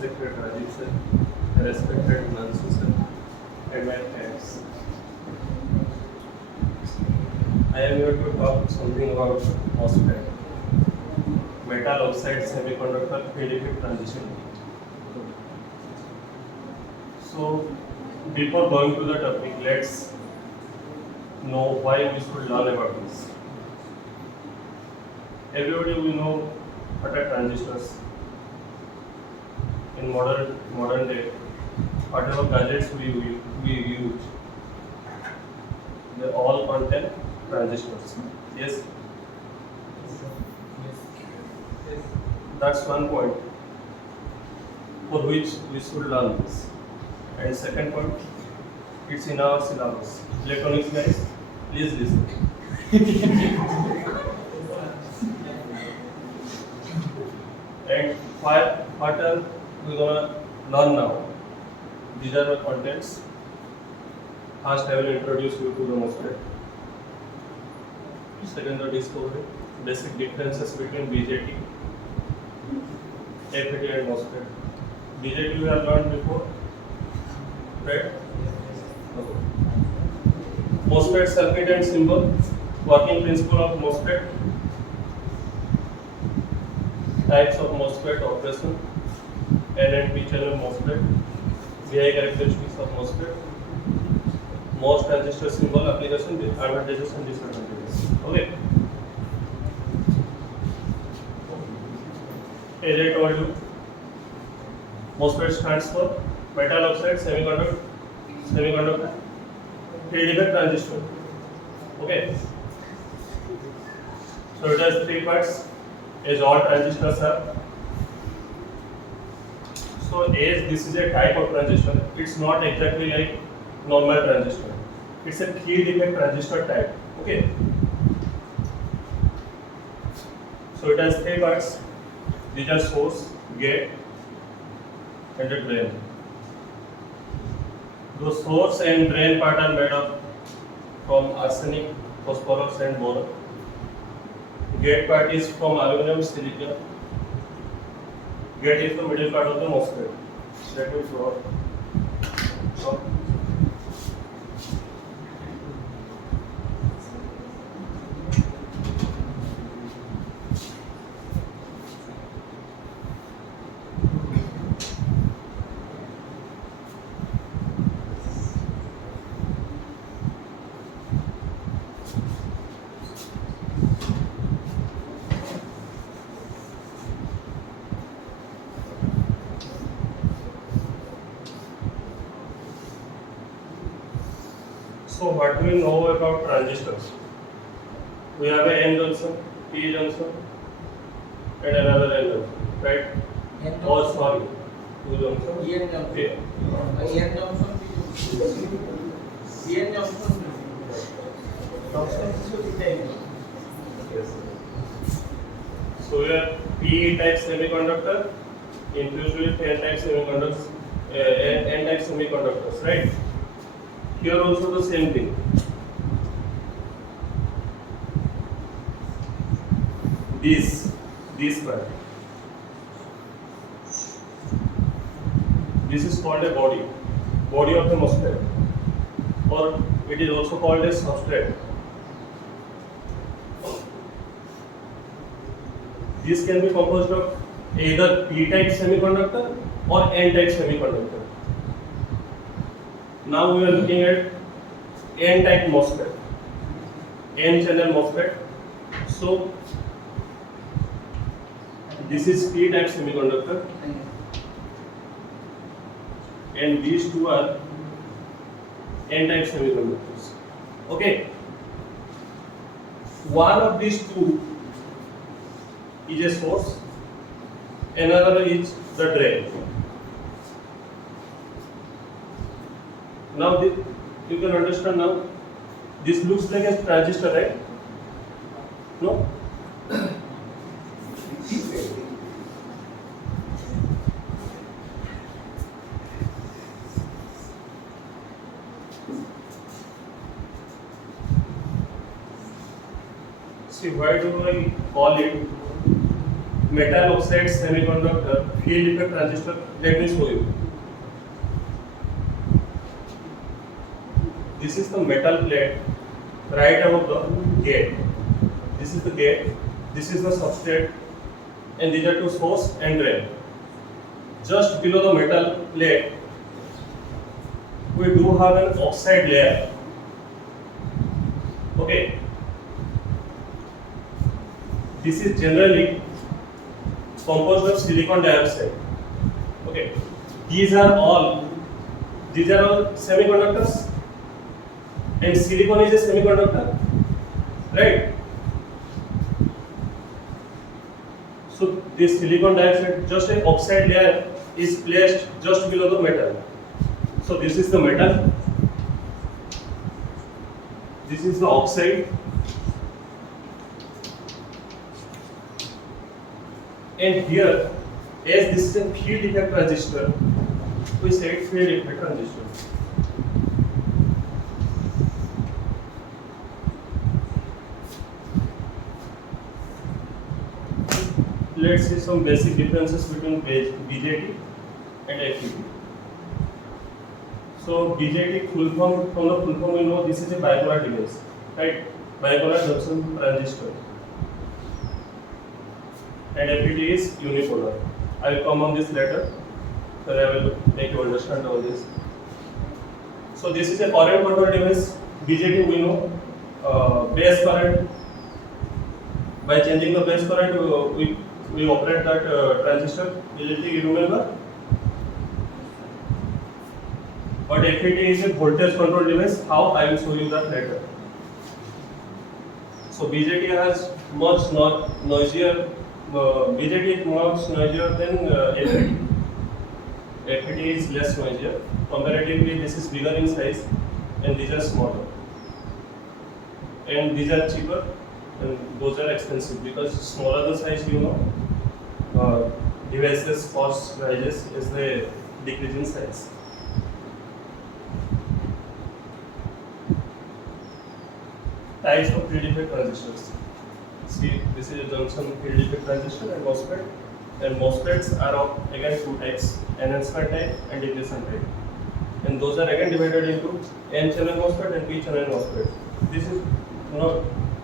respected Rajiv sir, respected Nansu sir, and my friends. I am here to talk something about MOSFET, metal oxide semiconductor field effect transition. So, before going to the topic, let's know why we should learn about this. Everybody will know what are transistors. In modern day, whatever gadgets we use, they all contain transistors. Yes. That's one point for which we should learn this. And second point, it's in our syllabus. Electronics guys, please listen. And what are we gonna learn now? These are the contents. First, I will introduce you to the MOSFET. Second, the discovery, basic differences between BJT, FET, and MOSFET. BJT we have learned before, right? Okay. MOSFET circuit and symbol, working principle of MOSFET, types of MOSFET operation, N and P channel MOSFET, VI characteristics of MOSFET, MOS transistor symbol application, advantages and disadvantages. Okay. As I told you, MOSFET stands for metal oxide semiconductor field effect transistor. Okay. So it has three parts, as all transistors have. So as this is a type of transistor, it's not exactly like normal transistor. It's a field effect transistor type. Okay. So it has three parts. These are source, gate, and the drain. The source and drain part are made up from arsenic, phosphorus, and boron. Gate part is from aluminum, silicon. Gate is the middle part of the MOSFET. That will draw. So what do we know about transistors? We have a N junction, P junction, and another N junction, right? Oh, sorry, two junctions. N junction. P. N junction. N junction. Yes. So we have P type semiconductor infused with N type semiconductors, N type semiconductors, right? Here also the same thing. This part. This is called a body of the MOSFET, or it is also called a substrate. This can be composed of either P-type semiconductor or N-type semiconductor. Now we are looking at N-type MOSFET, N-channel MOSFET. So this is P-type semiconductor, and these two are N-type semiconductors. Okay. One of these two is a source, another is the drain. Now you can understand now. This looks like a transistor, right? No? See, why do I call it metal oxide semiconductor field effect transistor. Let me show you. This is the metal plate right above the gate. This is the gate. This is the substrate, and these are two source and drain. Just below the metal plate, we do have an oxide layer. Okay. This is generally composed of silicon dioxide. Okay. These are all semiconductors, and silicon is a semiconductor, right? So this silicon dioxide, just an oxide layer, is placed just below the metal. So this is the metal, this is the oxide, and here, as this is a field effect transistor, we say field effect transistor. Let's see some basic differences between BJT and FET. So BJT from the full form we know this is a bipolar device, right? Bipolar junction transistor. And FET is unipolar. I will come on this later, so I will make you understand all this. So this is a current control device. BJT we know base current. By changing the base current, we operate that transistor. You remember? But FET is a voltage control device. How? I will show you that later. So BJT has much noisier. BJT is much noisier than FET. FET is less noisier. Comparatively, this is bigger in size, and these are smaller. And these are cheaper, and those are expensive because smaller the size, devices cost rises as they decrease in size. Types of field effect transistors. See, this is a junction field effect transistor and MOSFET. And MOSFETs are of again two types: enhancement type and depletion type. And those are again divided into N-channel MOSFET and P-channel MOSFET.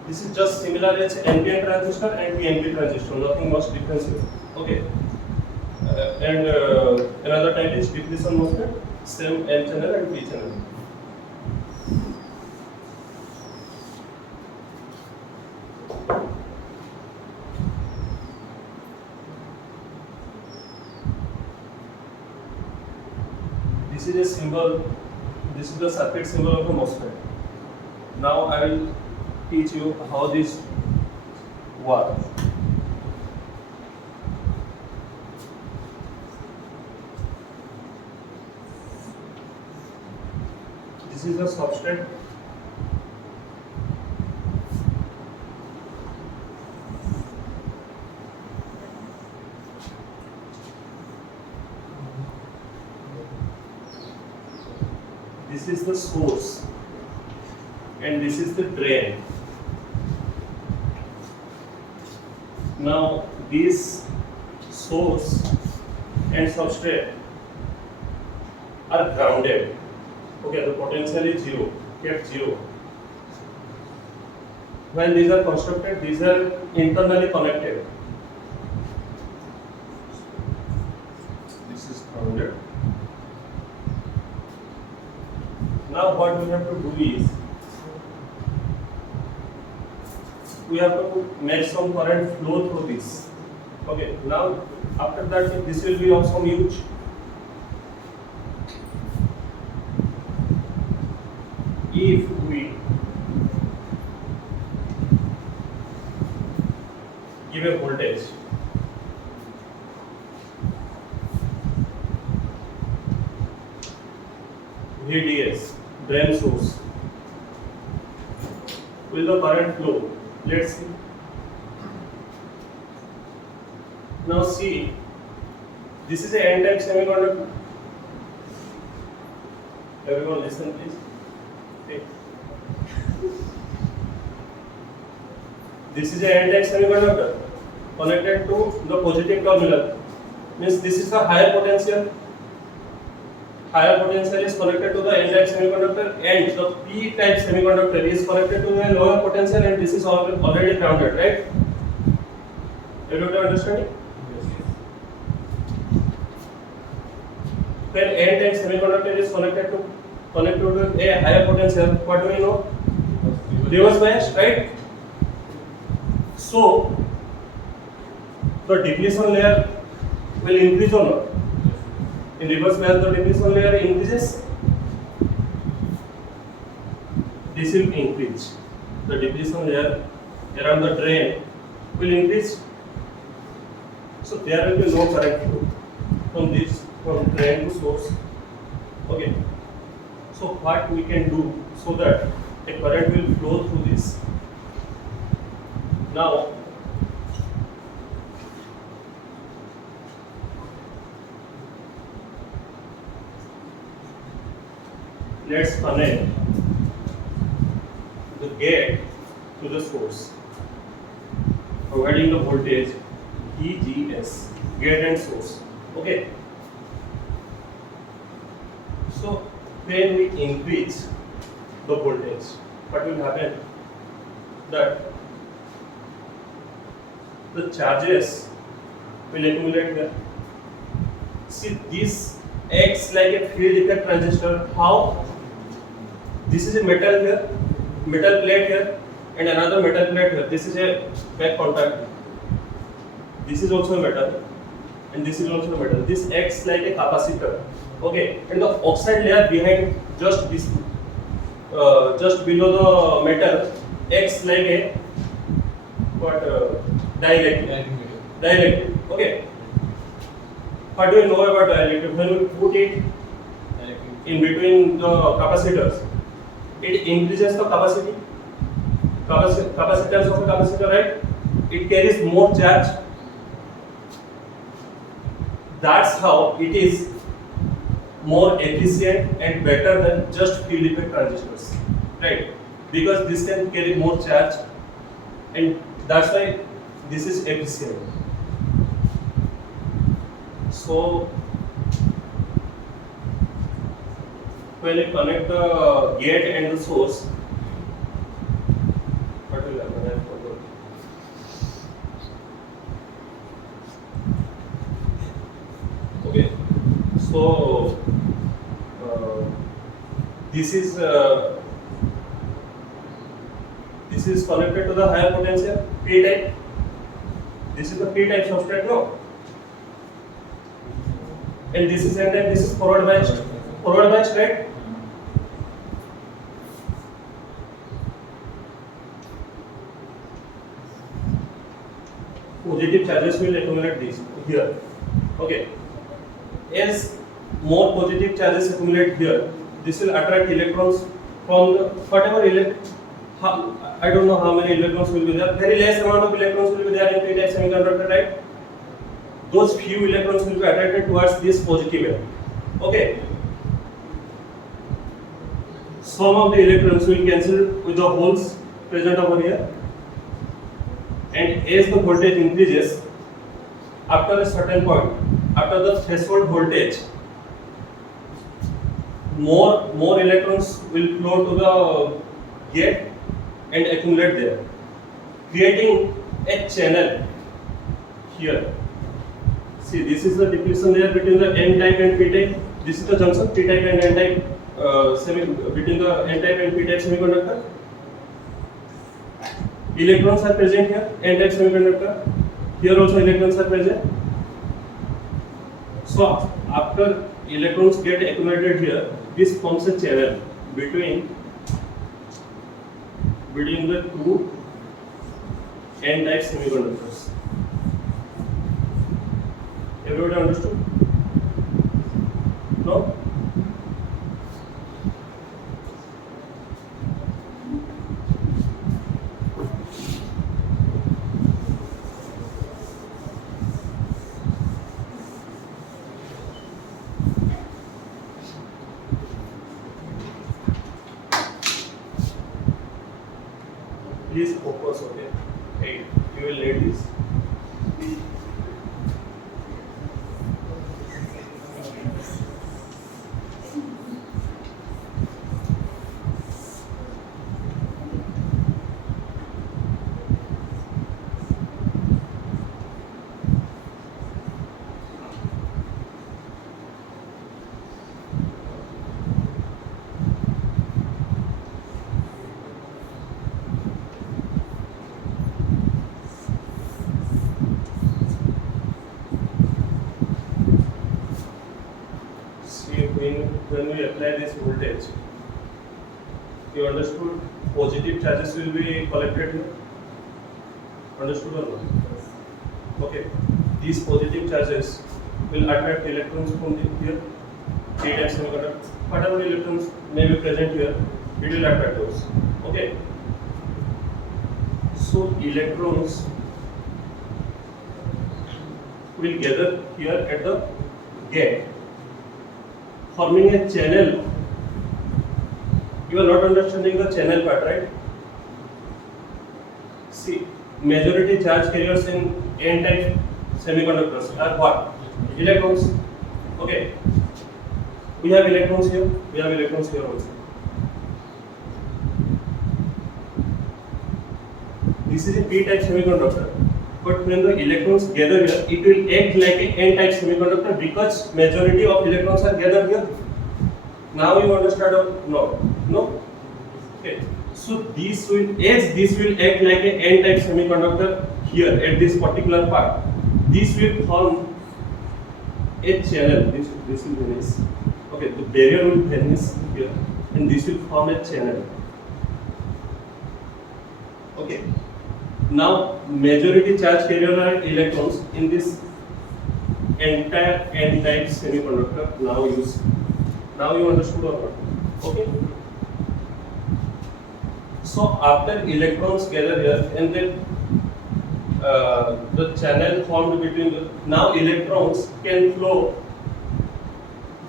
This is just similar as NPN transistor and PNP transistor. Nothing much difference here. Okay. And another type is depletion MOSFET, same N-channel and P-channel. This is a symbol, this is the circuit symbol of a MOSFET. Now I will teach you how this works. This is the substrate. This is the source, and this is the drain. Now this source and substrate are grounded. Okay, the potential is zero, kept zero. When these are constructed, these are internally connected. This is grounded. Now what we have to do is, we have to make some current flow through this. Okay, now after that this will be of some use. If we give a voltage VDS, drain source, will the current flow? Let's see. Now see, this is a N-type semiconductor. Everyone listen please. Okay. This is a N-type semiconductor. connected to the positive terminal. Means this is the higher potential. Higher potential is connected to the N-type semiconductor, and the P-type semiconductor is connected to the lower potential, and this is already grounded, right? Everybody understanding? When N-type semiconductor is connected to a higher potential, what do we know? Reverse bias, right? So the depletion layer will increase or not? In reverse bias, the depletion layer increases. This will increase. The depletion layer around the drain will increase. So there will be no current flow from drain to source. Okay. So what we can do so that a current will flow through this. Now, let's connect the gate to the source, providing the voltage VGS, gate and source. Okay. So when we increase the voltage, what will happen? That the charges will accumulate there. See, this acts like a field effect transistor. How? This is a metal here, metal plate here, and another metal plate here. This is a back contact. This is also a metal, and this is also a metal. This acts like a capacitor. Okay, and the oxide layer behind just this, just below the metal, acts like a what? Dielectric. Dielectric. Okay. What do you know about dielectric? When we put it in between the capacitors, it increases the capacity. Capacitance of a capacitor, right? It carries more charge. That's how it is more efficient and better than just field effect transistors, right? Because this can carry more charge, and that's why this is efficient. So when you connect the gate and the source, what will happen? I forgot. Okay, so this is connected to the higher potential P type. This is the P type substrate, no? And this is N type. This is forward biased. Forward biased, right? Positive charges will accumulate this here. Okay. As more positive charges accumulate here, this will attract electrons from the whatever I don't know how many electrons will be there. Very less amount of electrons will be there in P-type semiconductor, right? Those few electrons will be attracted towards this positive end. Okay. Some of the electrons will cancel with the holes present over here. And as the voltage increases, after a certain point, after the threshold voltage, more electrons will flow to the gate and accumulate there, creating a channel here. See, this is the depletion layer between the N type and P type. This is the junction P type and N type between the N type and P type semiconductor. Electrons are present here, N type semiconductor. Here also electrons are present. So after electrons get accumulated here, this forms a channel between the two N type semiconductors. Everybody understood? No? Please focus, okay? Hey, you will need this. when we apply this voltage, you understood positive charges will be collected here? Understood or not? Okay. These positive charges will attract electrons from here, P-type semiconductor. Whatever electrons may be present here, it will attract those. Okay. So electrons will gather here at the gate, forming a channel. You are not understanding the channel part, right? See, majority charge carriers in N-type semiconductors are what? Electrons. Okay. We have electrons here. We have electrons here also. This is a P-type semiconductor. But when the electrons gather here, it will act like a N-type semiconductor because majority of electrons are gathered here. Now you understand or no? No? Okay. So this will act like a N-type semiconductor here at this particular part. This will form a channel. This will vanish. Okay, the barrier will vanish here, and this will form a channel. Okay. Now majority charge carrier are electrons in this entire N-type semiconductor. Now you understood or not? Okay. So after electrons gather here, and then the channel formed between the, now electrons can flow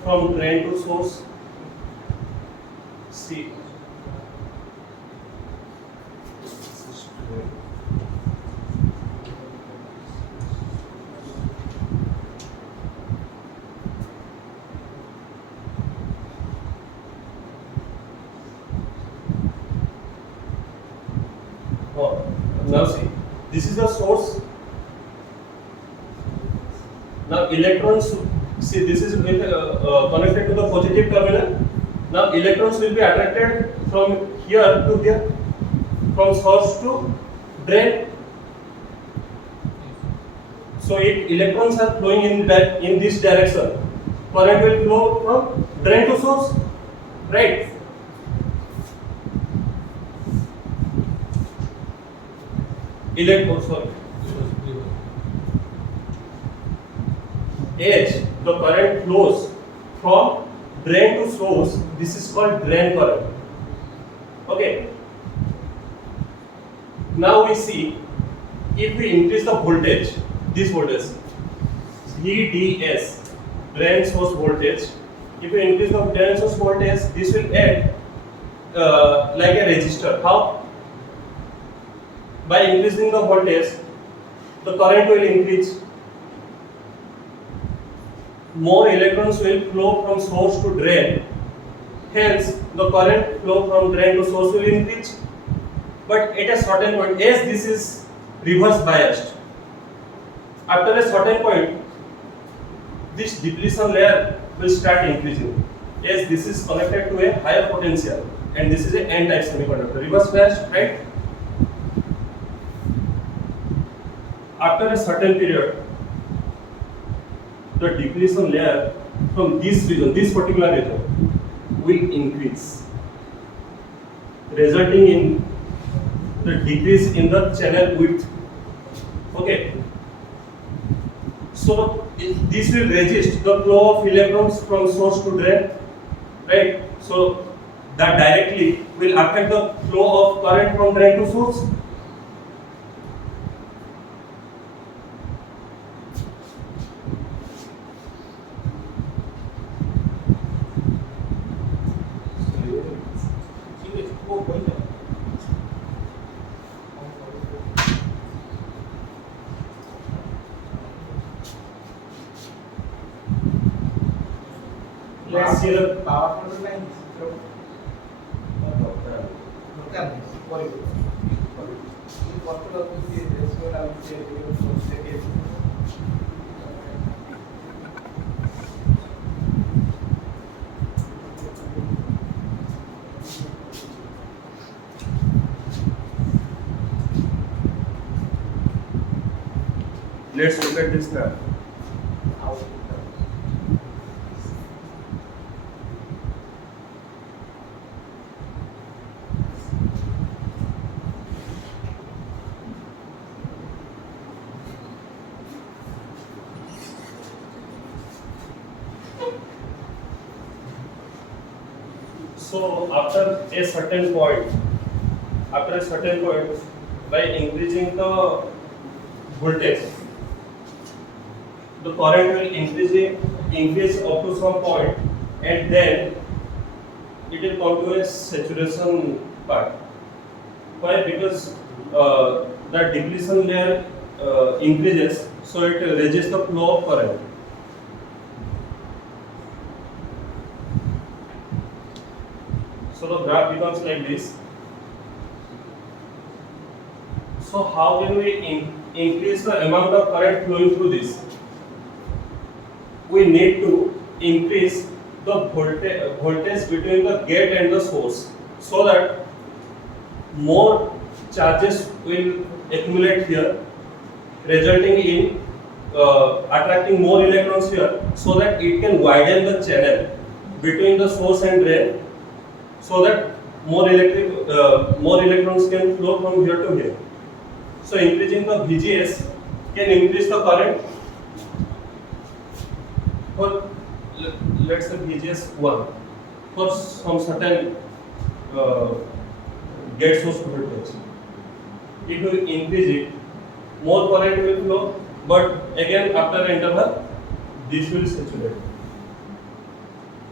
from drain to source. See. Now see, this is the source. Now electrons, see this is connected to the positive terminal. Now electrons will be attracted from here to here, from source to drain. So if electrons are flowing in this direction, current will flow from drain to source, right? As the current flows from drain to source, this is called drain current. Okay. Now we see, if we increase the voltage, this voltage, VDS, drain source voltage, if we increase the drain source voltage, this will act like a resistor. How? By increasing the voltage, the current will increase. More electrons will flow from source to drain. Hence, the current flow from drain to source will increase. But at a certain point, as this is reverse biased, after a certain point, this depletion layer will start increasing. As this is connected to a higher potential, and this is an N-type semiconductor, reverse biased, right? After a certain period, the depletion layer from this region, this particular region, will increase, resulting in the decrease in the channel width. Okay. So this will resist the flow of electrons from source to drain, right? So that directly will affect the flow of current from drain to source. Let's see the power control line. Let's look at this graph. So after a certain point, by increasing the voltage, the current will increase up to some point, and then it will come to a saturation part. Why? Because the depletion layer increases, so it resists the flow of current. So the graph becomes like this. So how can we increase the amount of current flowing through this? We need to increase the voltage between the gate and the source, so that more charges will accumulate here, resulting in attracting more electrons here, so that it can widen the channel between the source and drain, so that more electrons can flow from here to here. So increasing the VGS can increase the current for, let's say, VGS 1 for some certain gate source voltage. If you increase it, more current will flow, but again after an interval, this will saturate.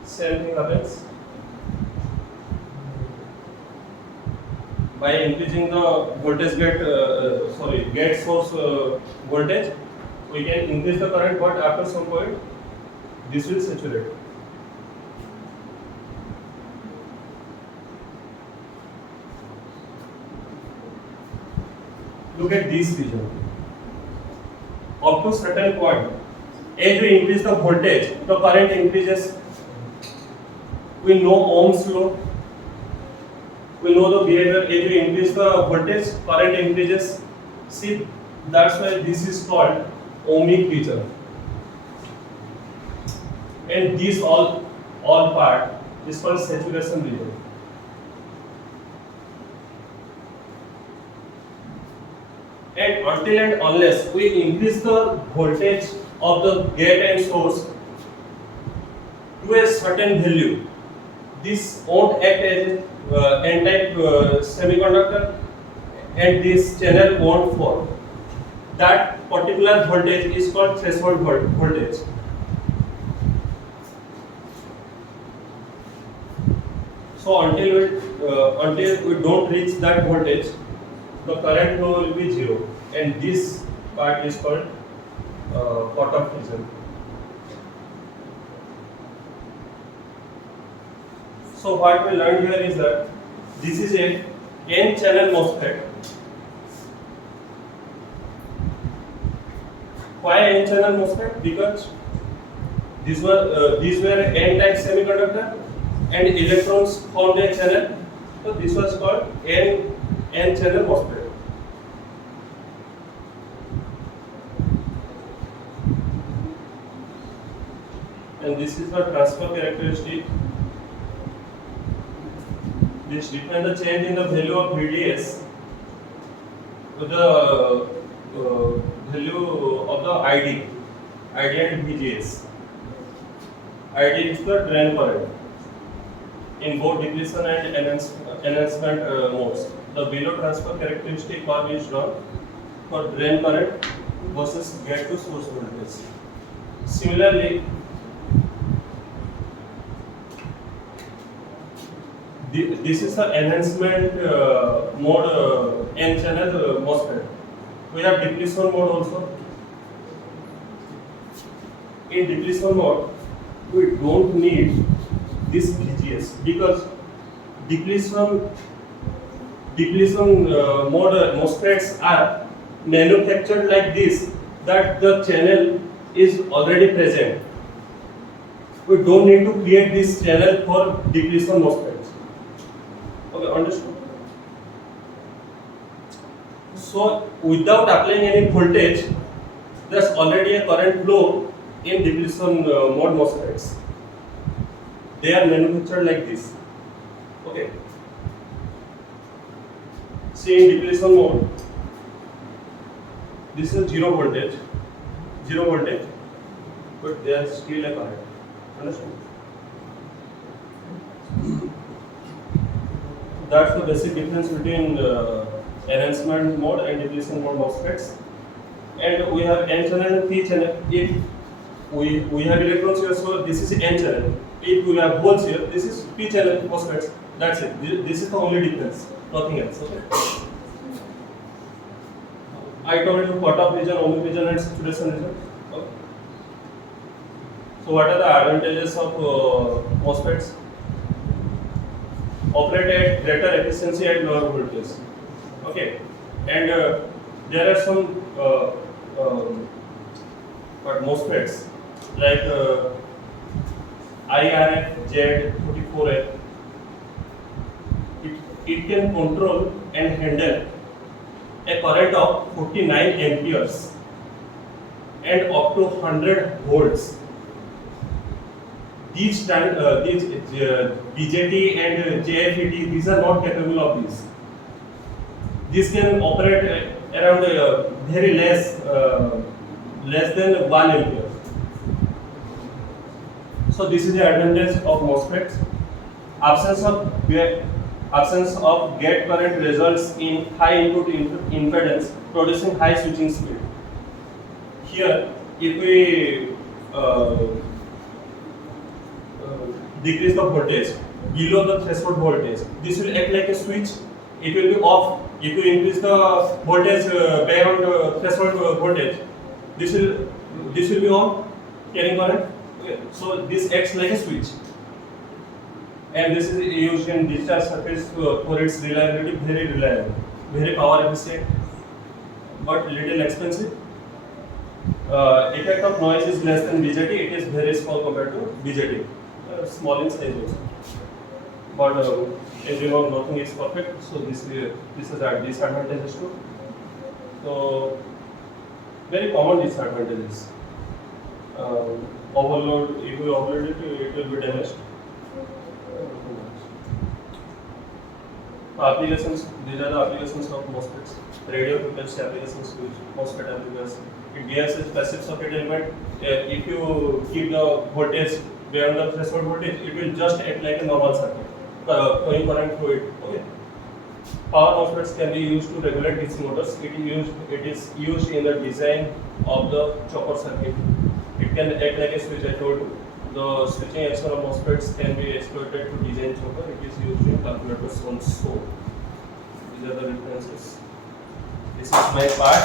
Same thing happens. By increasing the voltage gate source voltage, we can increase the current, but after some point, this will saturate. Look at this region. Up to certain point, as we increase the voltage, the current increases. We know Ohm's law. We know the behavior. As we increase the voltage, current increases. See, that's why this is called ohmic region. And this all part is called saturation region. And until and unless we increase the voltage of the gate and source to a certain value, this won't act as N-type semiconductor, and this channel won't form. That particular voltage is called threshold voltage. So until we don't reach that voltage, the current flow will be zero, and this part is called cut-off region. So what we learned here is that this is a N-channel MOSFET. Why N-channel MOSFET? Because these were N-type semiconductor, and electrons formed a channel. So this was called N-channel MOSFET. And this is the transfer characteristic. This defines the change in the value of VDS with the value of the ID and VGS. ID is the drain current in both depletion and enhancement modes. The below transfer characteristic curve is drawn for drain current versus gate to source voltage. Similarly, this is the enhancement mode N-channel MOSFET. We have depletion mode also. In depletion mode, we don't need this VGS because depletion mode MOSFETs are manufactured like this, that the channel is already present. We don't need to create this channel for depletion MOSFETs. Okay, understood? So without applying any voltage, there's already a current flow in depletion mode MOSFETs. They are manufactured like this. Okay. See, in depletion mode, this is zero voltage, but there is still a current. Understand? that's the basic difference between enhancement mode and depletion mode MOSFETs. And we have N channel and P channel. If we have electrons here, so this is N channel. If we have holes here, this is P channel MOSFETs. That's it. This is the only difference. Nothing else. Okay. I told you cutoff region, ohmic region, and saturation region. Okay. So what are the advantages of MOSFETs? Operate at greater efficiency at lower voltage. Okay, and there are some MOSFETs like IRF Z44F. It can control and handle a current of 49 amperes and up to 100 volts. These BJT and JFET, these are not capable of this. This can operate around very less than 1 ampere. So this is the advantage of MOSFETs. Absence of gate current results in high input impedance, producing high switching speed. Here, if we decrease the voltage below the threshold voltage, this will act like a switch. It will be off. If you increase the voltage beyond threshold voltage, this will be on, carrying current. Okay. So this acts like a switch, and this is used in digital circuits for its reliability, very reliable, very power efficient, but little expensive. Effect of noise is less than BJT. It is very small compared to BJT. Small in size also. But as you know, nothing is perfect. So this is our disadvantages too. So very common disadvantages. Overload. If you overload it, it will be damaged. Applications. These are the applications of MOSFETs. Radio frequency applications use MOSFET applications. It behaves as passive socket element. If you keep the voltage beyond the threshold voltage, it will just act like a normal circuit, flowing current through it. Okay. Power MOSFETs can be used to regulate DC motors. It is used in the design of the chopper circuit. It can act like a switch. I told you. The switching action of MOSFETs can be exploited to design chopper. It is used in calculators also. These are the references. This is my part.